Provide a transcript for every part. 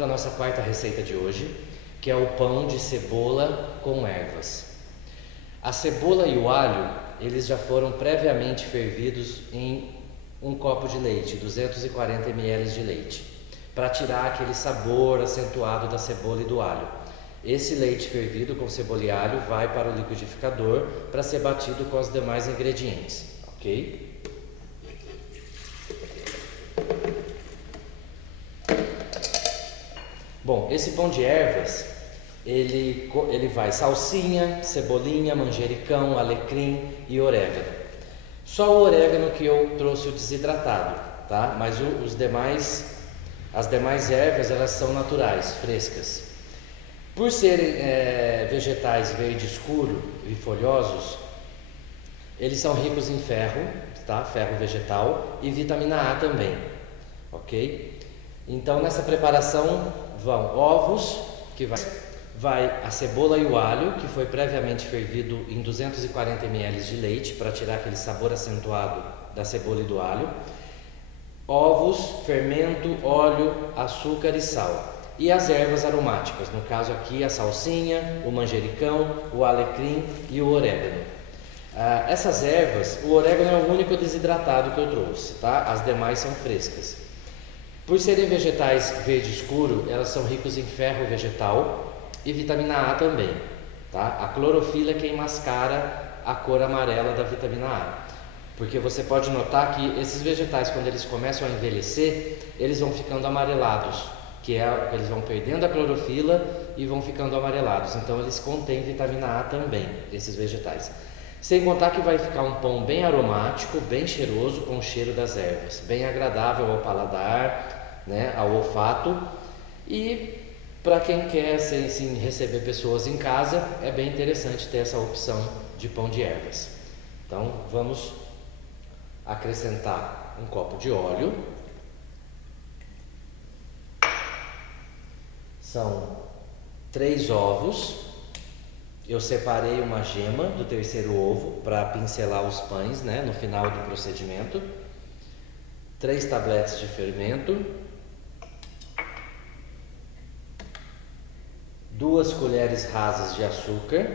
para a nossa quarta receita de hoje, que é o pão de cebola com ervas. A cebola e o alho, eles já foram previamente fervidos em um copo de leite, 240 ml de leite, para tirar aquele sabor acentuado da cebola e do alho. Esse leite fervido com cebola e alho vai para o liquidificador para ser batido com os demais ingredientes, ok? Bom, esse pão de ervas, ele vai salsinha, cebolinha, manjericão, alecrim e orégano. Só o orégano que eu trouxe o desidratado, tá? Mas as demais ervas, elas são naturais, frescas. Por serem vegetais verde escuro e folhosos, eles são ricos em ferro, tá? Ferro vegetal e vitamina A também, ok? Então nessa preparação vão ovos, que vai a cebola e o alho, que foi previamente fervido em 240 ml de leite para tirar aquele sabor acentuado da cebola e do alho, ovos, fermento, óleo, açúcar e sal. E as ervas aromáticas, no caso aqui a salsinha, o manjericão, o alecrim e o orégano. Essas ervas, o orégano é o único desidratado que eu trouxe, tá? As demais são frescas. Por serem vegetais verde escuro, elas são ricos em ferro vegetal e vitamina A também, tá? A clorofila é quem mascara a cor amarela da vitamina A. Porque você pode notar que esses vegetais, quando eles começam a envelhecer, eles vão ficando amarelados, eles vão perdendo a clorofila e vão ficando amarelados. Então eles contêm vitamina A também, esses vegetais. Sem contar que vai ficar um pão bem aromático, bem cheiroso, com o cheiro das ervas, bem agradável ao paladar, né, ao olfato. E para quem quer assim, receber pessoas em casa, é bem interessante ter essa opção de pão de ervas. Então vamos acrescentar um copo de óleo. São 3 ovos. Eu separei uma gema do terceiro ovo para pincelar os pães, né, no final do procedimento. 3 tabletes de fermento. 2 colheres rasas de açúcar.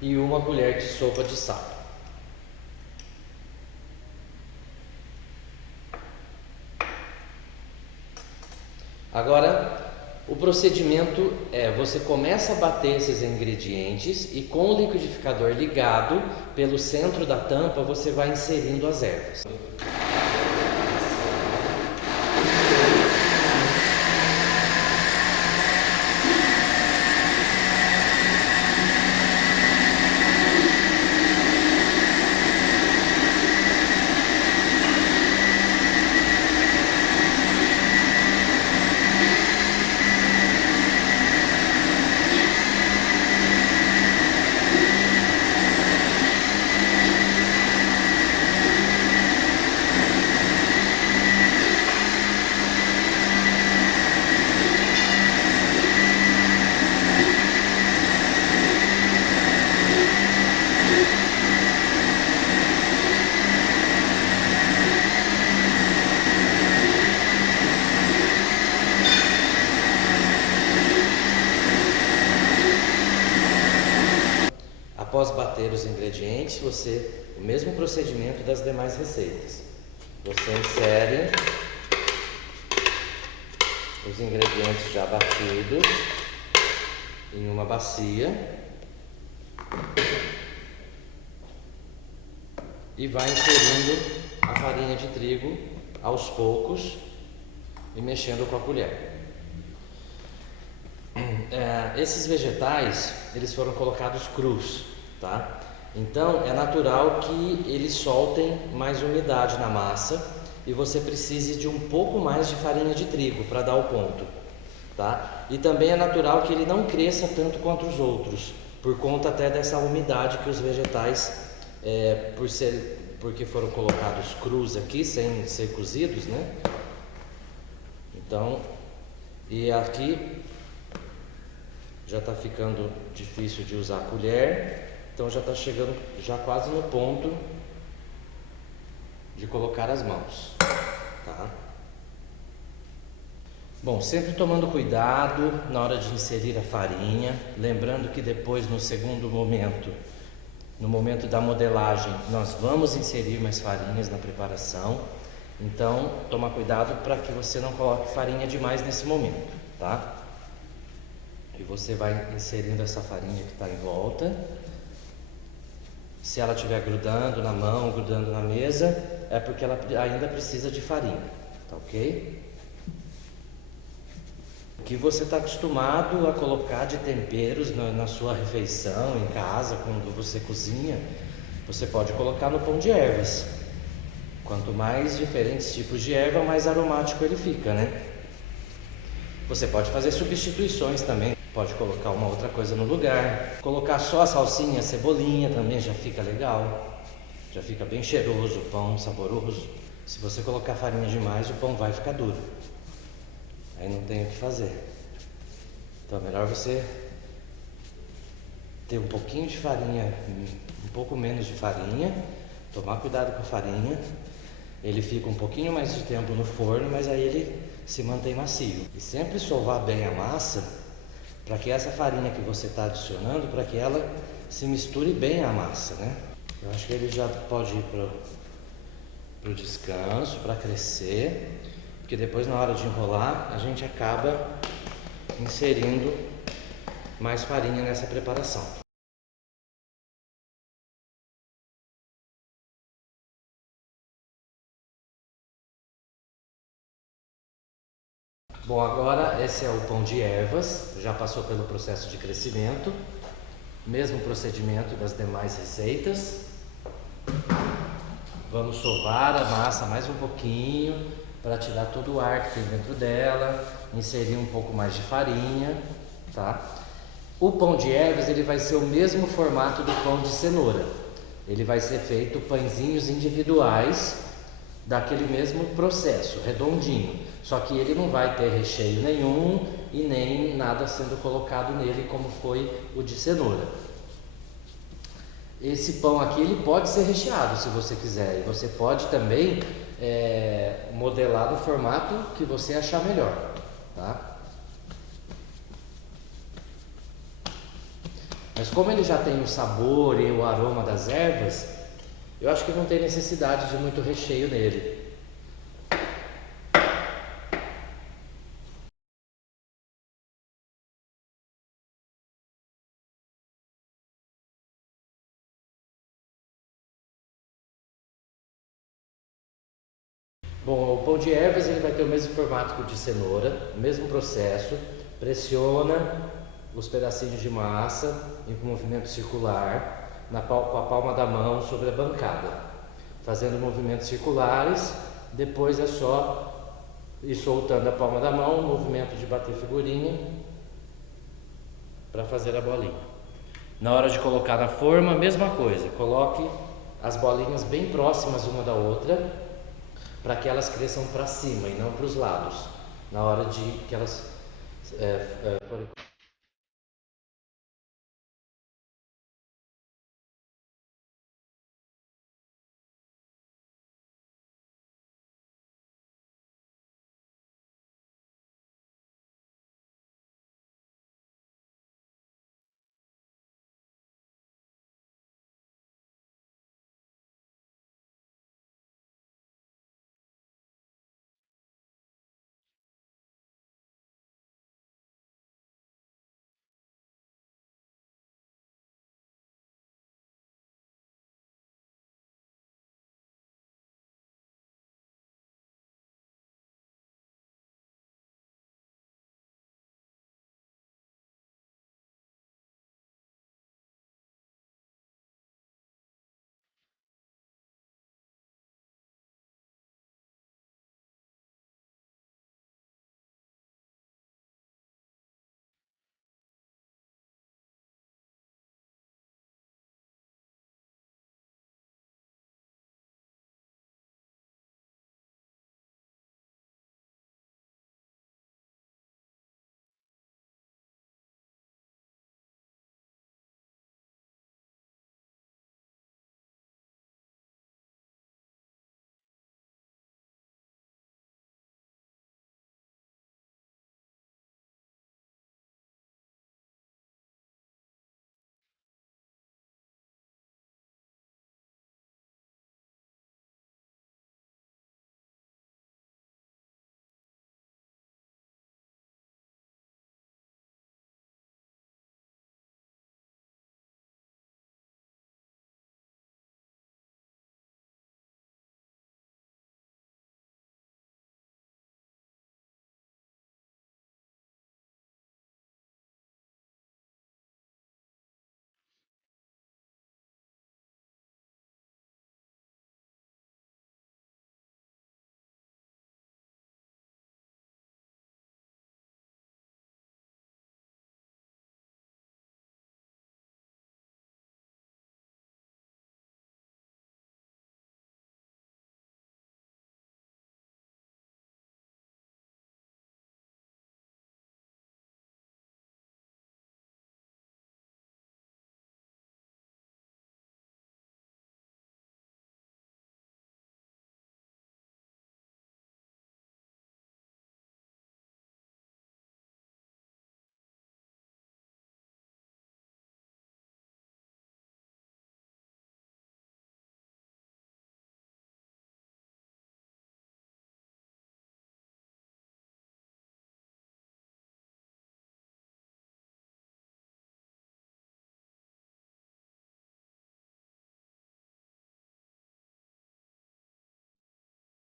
E 1 colher de sopa de sal. Agora, o procedimento é, você começa a bater esses ingredientes e com o liquidificador ligado, pelo centro da tampa, você vai inserindo as ervas. Após bater os ingredientes, o mesmo procedimento das demais receitas. Você insere os ingredientes já batidos em uma bacia e vai inserindo a farinha de trigo aos poucos e mexendo com a colher. Esses vegetais, eles foram colocados crus, tá? Então é natural que eles soltem mais umidade na massa e você precise de um pouco mais de farinha de trigo para dar o ponto, tá? E também é natural que ele não cresça tanto quanto os outros, por conta até dessa umidade que os vegetais, porque foram colocados crus aqui, sem ser cozidos, né? Então, e aqui já está ficando difícil de usar a colher, então já está chegando já quase no ponto de colocar as mãos, tá? Bom, sempre tomando cuidado na hora de inserir a farinha, lembrando que depois no segundo momento, no momento da modelagem, nós vamos inserir mais farinhas na preparação. Então, toma cuidado para que você não coloque farinha demais nesse momento, tá? E você vai inserindo essa farinha que está em volta. Se ela estiver grudando na mão, grudando na mesa, é porque ela ainda precisa de farinha, tá ok? O que você está acostumado a colocar de temperos na sua refeição, em casa, quando você cozinha, você pode colocar no pão de ervas. Quanto mais diferentes tipos de erva, mais aromático ele fica, né? Você pode fazer substituições também, pode colocar uma outra coisa no lugar. Colocar só a salsinha, a cebolinha também já fica legal. Já fica bem cheiroso o pão, saboroso. Se você colocar farinha demais, o pão vai ficar duro. Aí não tem o que fazer. Então é melhor você ter um pouquinho de farinha, um pouco menos de farinha, tomar cuidado com a farinha. Ele fica um pouquinho mais de tempo no forno, mas aí ele se mantém macio. E sempre sovar bem a massa, para que essa farinha que você está adicionando, para que ela se misture bem à massa, né? Eu acho que ele já pode ir para o descanso, para crescer. Porque depois na hora de enrolar, a gente acaba inserindo mais farinha nessa preparação. Bom, agora esse é o pão de ervas, já passou pelo processo de crescimento, mesmo procedimento das demais receitas. Vamos sovar a massa mais um pouquinho, para tirar todo o ar que tem dentro dela, inserir um pouco mais de farinha, tá? O pão de ervas ele vai ser o mesmo formato do pão de cenoura. Ele vai ser feito pãezinhos individuais daquele mesmo processo, redondinho. Só que ele não vai ter recheio nenhum e nem nada sendo colocado nele como foi o de cenoura. Esse pão aqui ele pode ser recheado se você quiser, e você pode também modelar no formato que você achar melhor, tá? Mas como ele já tem o sabor e o aroma das ervas, eu acho que não tem necessidade de muito recheio nele. Bom, o pão de ervas ele vai ter o mesmo formato que o de cenoura, o mesmo processo. Pressiona os pedacinhos de massa em movimento circular com a palma da mão sobre a bancada, fazendo movimentos circulares. Depois é só ir soltando a palma da mão, um movimento de bater figurinha para fazer a bolinha. Na hora de colocar na forma, mesma coisa, coloque as bolinhas bem próximas uma da outra, para que elas cresçam para cima e não para os lados, na hora de que elas forem